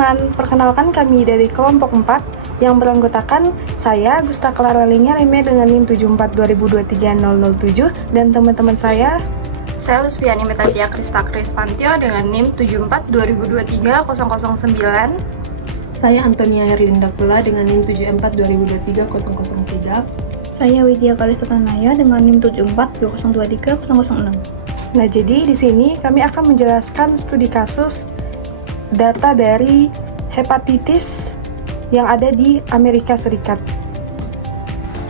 teman-teman, perkenalkan kami dari kelompok 4 yang beranggotakan saya, Gusta Clara Linya Reme dengan NIM 7420230007 dan teman-teman saya Lusviani Metatia Krista Kristantio dengan NIM 7420230009. Saya Antonia Herlinda Pula dengan NIM 7420230003. Saya Widya Kalista Tanaya dengan NIM 7420230006. Nah, jadi di sini kami akan menjelaskan studi kasus data dari hepatitis yang ada di Amerika Serikat.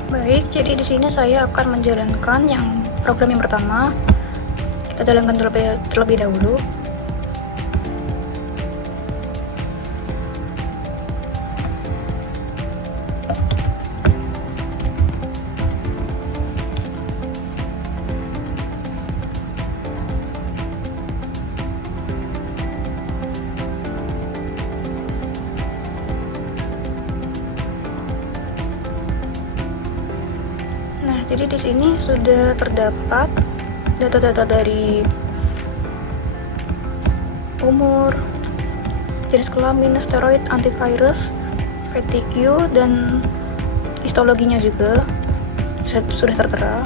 Baik, jadi di sini saya akan menjalankan yang program yang pertama. Kita jalankan terlebih dahulu. Jadi di sini sudah terdapat data-data dari umur, jenis kelamin, steroid, antivirus, fatigue, dan histologinya juga sudah tertera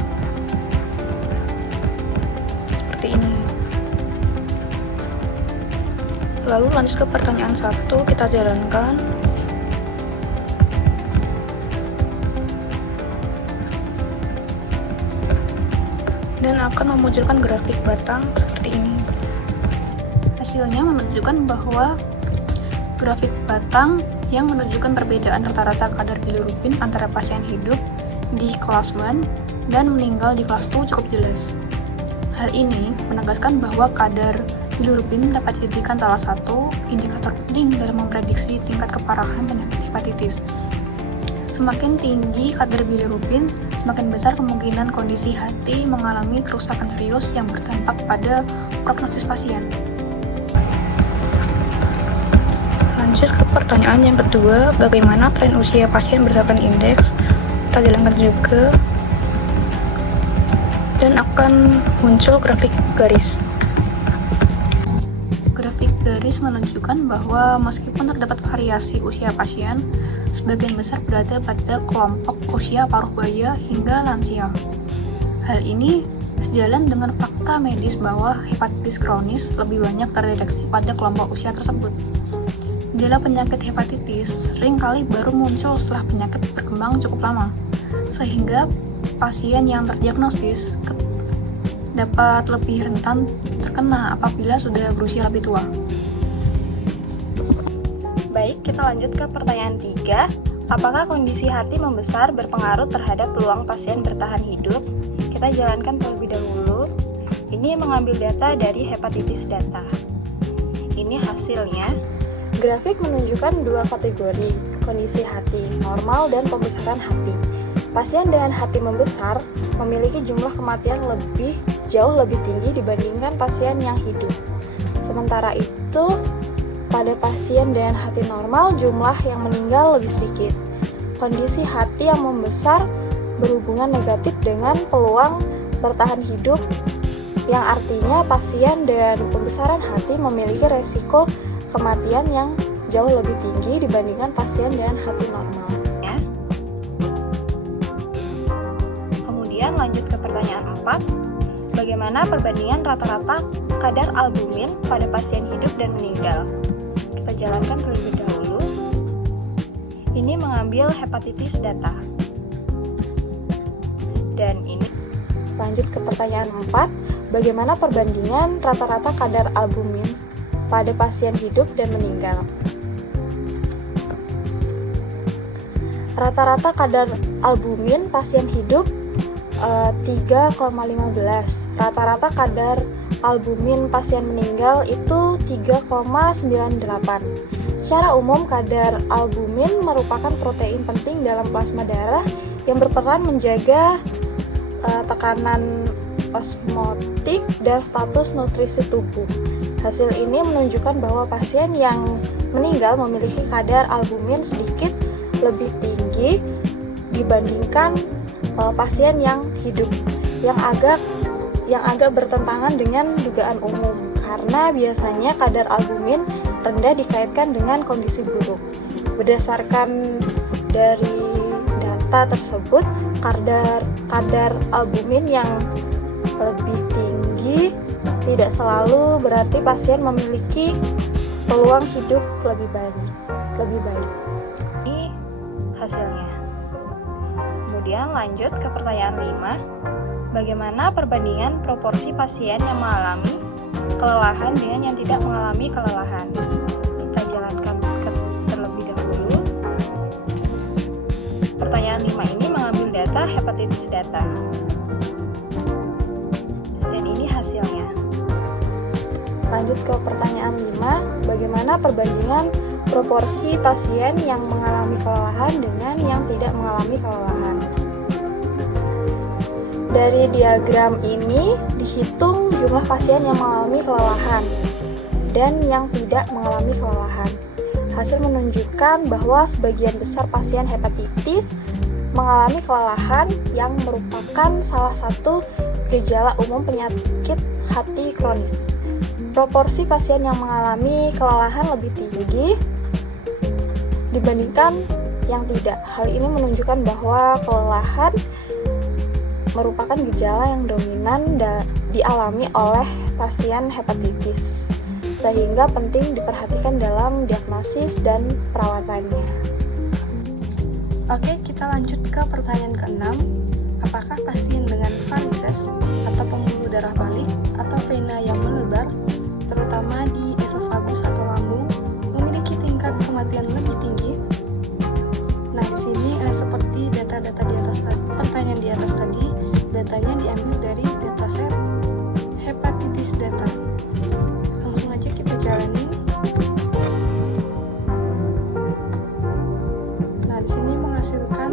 seperti ini. Lalu lanjut ke pertanyaan 1, kita jalankan. Dan akan memunculkan grafik batang seperti ini. Hasilnya menunjukkan bahwa grafik batang yang menunjukkan perbedaan rata-rata kadar bilirubin antara pasien hidup di kelas 1 dan meninggal di kelas 2 cukup jelas. Hal ini menegaskan bahwa kadar bilirubin dapat dijadikan salah satu indikator penting dalam memprediksi tingkat keparahan penyakit hepatitis. Semakin tinggi kadar bilirubin, semakin besar kemungkinan kondisi hati mengalami kerusakan serius yang berdampak pada prognosis pasien. Lanjut ke pertanyaan yang kedua, bagaimana tren usia pasien berdasarkan indeks? Kita jalankan juga. Dan akan muncul grafik garis. Grafik garis menunjukkan bahwa meskipun terdapat variasi usia pasien, sebagian besar berada pada kelompok usia paruh baya hingga lansia. Hal ini sejalan dengan fakta medis bahwa hepatitis kronis lebih banyak terdeteksi pada kelompok usia tersebut. Gejala penyakit hepatitis seringkali baru muncul setelah penyakit berkembang cukup lama, sehingga pasien yang terdiagnosis dapat lebih rentan terkena apabila sudah berusia lebih tua. Baik, kita lanjut ke pertanyaan 3. Apakah kondisi hati membesar berpengaruh terhadap peluang pasien bertahan hidup? Kita jalankan terlebih dahulu. Ini mengambil data dari hepatitis data. Ini hasilnya. Grafik menunjukkan dua kategori, kondisi hati normal dan pembesaran hati. Pasien dengan hati membesar memiliki jumlah kematian jauh lebih tinggi dibandingkan pasien yang hidup. Sementara itu, pada pasien dengan hati normal, jumlah yang meninggal lebih sedikit. Kondisi hati yang membesar berhubungan negatif dengan peluang bertahan hidup, yang artinya pasien dengan pembesaran hati memiliki resiko kematian yang jauh lebih tinggi dibandingkan pasien dengan hati normal. Kemudian lanjut ke pertanyaan 4. Bagaimana perbandingan rata-rata kadar albumin pada pasien hidup dan meninggal? Kita jalankan terlebih dahulu. Ini mengambil hepatitis data. Dan ini lanjut ke pertanyaan 4. Bagaimana perbandingan rata-rata kadar albumin pada pasien hidup dan meninggal? Rata-rata kadar albumin pasien hidup 3,15. Rata-rata kadar albumin pasien meninggal itu 3,98. Secara umum, kadar albumin merupakan protein penting dalam plasma darah yang berperan menjaga tekanan osmotik dan status nutrisi tubuh. Hasil ini menunjukkan bahwa pasien yang meninggal memiliki kadar albumin sedikit lebih tinggi dibandingkan pasien yang hidup, yang agak bertentangan dengan dugaan umum, karena biasanya kadar albumin rendah dikaitkan dengan kondisi buruk. Berdasarkan dari data tersebut, kadar albumin yang lebih tinggi tidak selalu berarti pasien memiliki peluang hidup lebih baik. Ini hasilnya. Kemudian lanjut ke pertanyaan 5. Bagaimana perbandingan proporsi pasien yang mengalami kelelahan dengan yang tidak mengalami kelelahan? Kita jalankan terlebih dahulu. Pertanyaan 5 ini mengambil data hepatitis data. Dan ini hasilnya. Lanjut ke pertanyaan 5. Bagaimana perbandingan proporsi pasien yang mengalami kelelahan dengan yang tidak mengalami kelelahan? Dari diagram ini dihitung jumlah pasien yang mengalami kelelahan dan yang tidak mengalami kelelahan. Hasil menunjukkan bahwa sebagian besar pasien hepatitis mengalami kelelahan yang merupakan salah satu gejala umum penyakit hati kronis. Proporsi pasien yang mengalami kelelahan lebih tinggi dibandingkan yang tidak. Hal ini menunjukkan bahwa kelelahan merupakan gejala yang dominan dialami oleh pasien hepatitis, sehingga penting diperhatikan dalam diagnosis dan perawatannya. Oke, kita lanjut ke pertanyaan ke-6. Apakah pasien dengan varises atau pembuluh darah balik atau vena yang melebar, terutama di esofagus atau lambung, memiliki tingkat kematian lebih tinggi? Nah, di sini seperti data-data di atas pertanyaan di atas tadi, datanya diambil dari dataset hepatitis data. Langsung aja kita jalani. Nah, di sini menghasilkan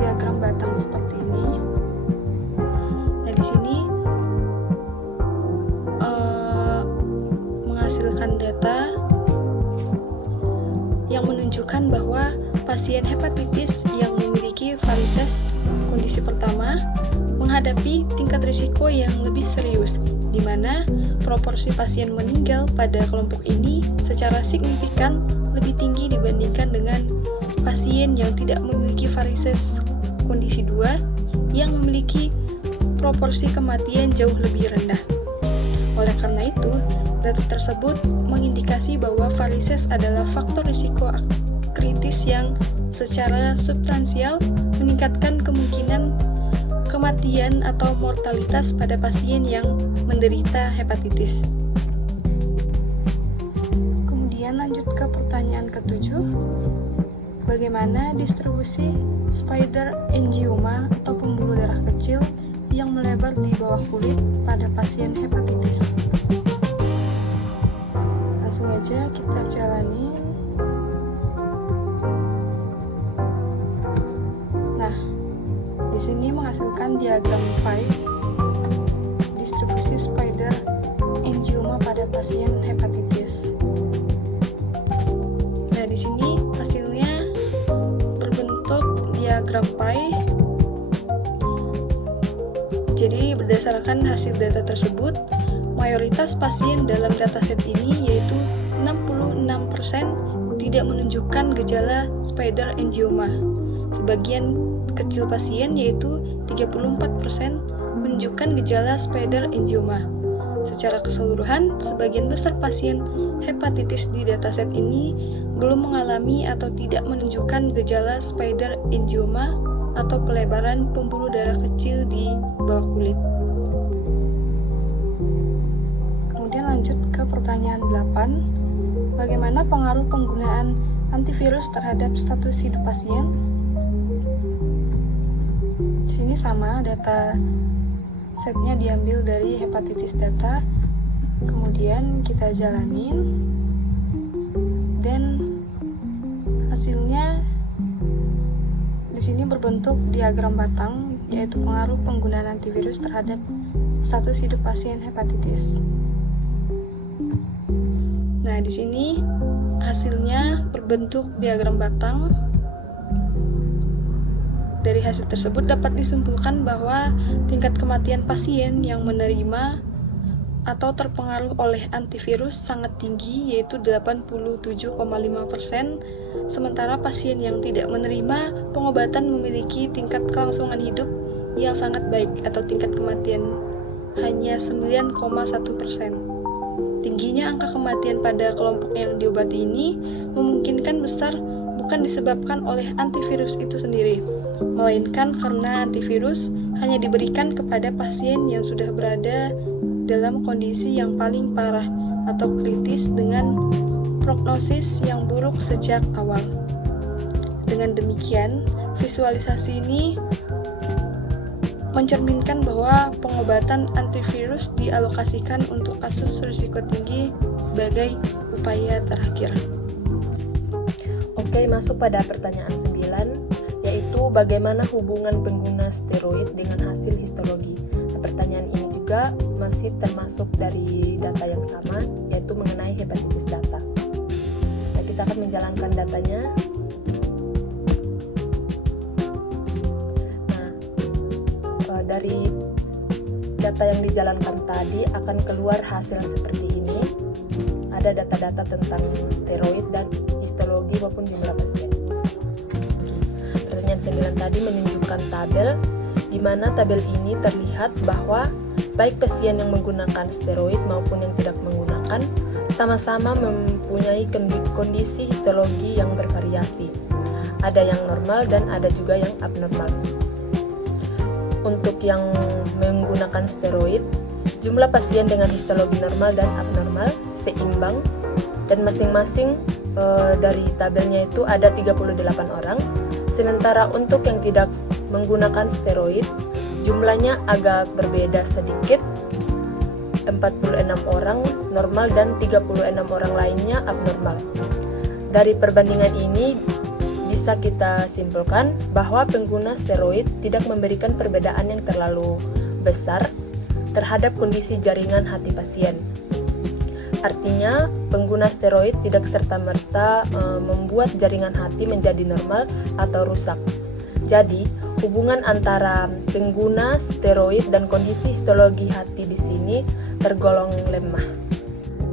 diagram batang seperti ini. Nah, di sini menghasilkan data yang menunjukkan bahwa pasien hepatitis yang memiliki varises kondisi pertama menghadapi tingkat risiko yang lebih serius, di mana proporsi pasien meninggal pada kelompok ini secara signifikan lebih tinggi dibandingkan dengan pasien yang tidak memiliki varises kondisi 2 yang memiliki proporsi kematian jauh lebih rendah. Oleh karena itu, data tersebut mengindikasi bahwa varises adalah faktor risiko kritis yang secara substansial meningkatkan kemungkinan kematian atau mortalitas pada pasien yang menderita hepatitis. Kemudian lanjut ke pertanyaan ke-7. Bagaimana distribusi spider angioma atau pembuluh darah kecil yang melebar di bawah kulit pada pasien hepatitis? Langsung aja kita jalani. Nah, di sini menghasilkan diagram pie distribusi spider angioma pada pasien hepatitis. Nah, di sini hasilnya berbentuk diagram pie. Jadi berdasarkan hasil data tersebut, mayoritas pasien dalam dataset ini yaitu 66% tidak menunjukkan gejala spider angioma. Sebagian kecil pasien yaitu 34% menunjukkan gejala spider angioma. Secara keseluruhan, sebagian besar pasien hepatitis di dataset ini belum mengalami atau tidak menunjukkan gejala spider angioma atau pelebaran pembuluh darah kecil di bawah kulit. Kemudian lanjut ke pertanyaan 8. Bagaimana pengaruh penggunaan antivirus terhadap status hidup pasien? Di sini sama, data setnya diambil dari hepatitis data. Kemudian kita jalanin dan hasilnya di sini berbentuk diagram batang, yaitu pengaruh penggunaan antivirus terhadap status hidup pasien hepatitis. Nah, di sini hasilnya berbentuk diagram batang. Dari hasil tersebut dapat disimpulkan bahwa tingkat kematian pasien yang menerima atau terpengaruh oleh antivirus sangat tinggi, yaitu 87,5%, sementara pasien yang tidak menerima pengobatan memiliki tingkat kelangsungan hidup yang sangat baik atau tingkat kematian hanya 9,1%. Tingginya angka kematian pada kelompok yang diobati ini memungkinkan besar bukan disebabkan oleh antivirus itu sendiri, melainkan karena antivirus hanya diberikan kepada pasien yang sudah berada dalam kondisi yang paling parah atau kritis dengan prognosis yang buruk sejak awal. Dengan demikian, visualisasi ini mencerminkan bahwa pengobatan antivirus dialokasikan untuk kasus risiko tinggi sebagai upaya terakhir. Oke, masuk pada pertanyaan 9, yaitu bagaimana hubungan pengguna steroid dengan hasil histologi. Nah, pertanyaan ini juga masih termasuk dari data yang sama, yaitu mengenai hepatitis data. Nah, kita akan menjalankan datanya. Dari data yang dijalankan tadi akan keluar hasil seperti ini. Ada data-data tentang steroid dan histologi maupun jumlah pasien. Pertanyaan 9 tadi menunjukkan tabel, di mana tabel ini terlihat bahwa baik pasien yang menggunakan steroid maupun yang tidak menggunakan sama-sama mempunyai kondisi histologi yang bervariasi. Ada yang normal dan ada juga yang abnormal. Untuk yang menggunakan steroid, jumlah pasien dengan histologi normal dan abnormal seimbang, dan masing-masing dari tabelnya itu ada 38 orang. Sementara untuk yang tidak menggunakan steroid, jumlahnya agak berbeda sedikit, 46 orang normal dan 36 orang lainnya abnormal. Dari perbandingan ini bisa kita simpulkan bahwa pengguna steroid tidak memberikan perbedaan yang terlalu besar terhadap kondisi jaringan hati pasien. Artinya, pengguna steroid tidak serta-merta membuat jaringan hati menjadi normal atau rusak. Jadi, hubungan antara pengguna steroid dan kondisi histologi hati di sini tergolong lemah.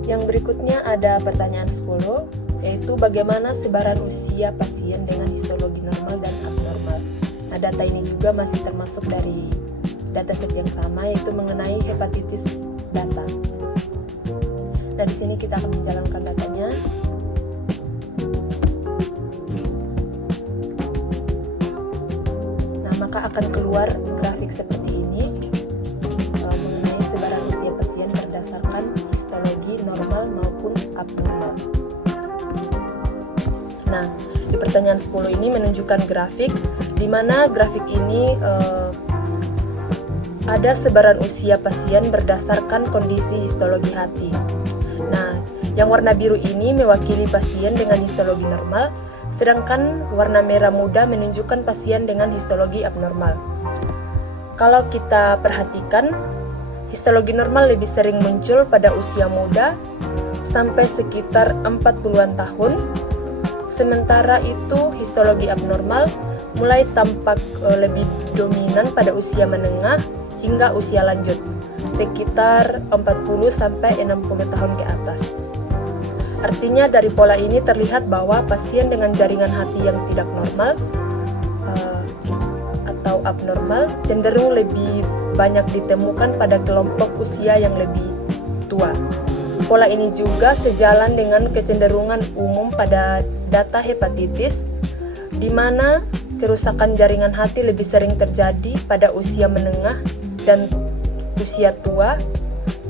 Yang berikutnya ada pertanyaan 10, yaitu bagaimana sebaran usia pasien dengan histologi normal dan abnormal. Nah, data ini juga masih termasuk dari dataset yang sama, yaitu mengenai hepatitis data. Nah, di sini kita akan menjalankan datanya. Nah, maka akan keluar grafik seperti ini mengenai sebaran usia pasien berdasarkan histologi normal maupun abnormal. Nah, di pertanyaan 10 ini menunjukkan grafik, di mana grafik ini ada sebaran usia pasien berdasarkan kondisi histologi hati. Nah, yang warna biru ini mewakili pasien dengan histologi normal, sedangkan warna merah muda menunjukkan pasien dengan histologi abnormal. Kalau kita perhatikan, histologi normal lebih sering muncul pada usia muda sampai sekitar 40-an tahun. Sementara itu, histologi abnormal mulai tampak lebih dominan pada usia menengah hingga usia lanjut, sekitar 40-60 tahun ke atas. Artinya dari pola ini terlihat bahwa pasien dengan jaringan hati yang tidak normal atau abnormal cenderung lebih banyak ditemukan pada kelompok usia yang lebih tua. Pola ini juga sejalan dengan kecenderungan umum pada data hepatitis, di mana kerusakan jaringan hati lebih sering terjadi pada usia menengah dan usia tua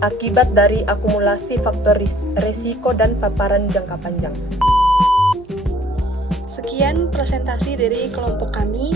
akibat dari akumulasi faktor risiko dan paparan jangka panjang. Sekian presentasi dari kelompok kami.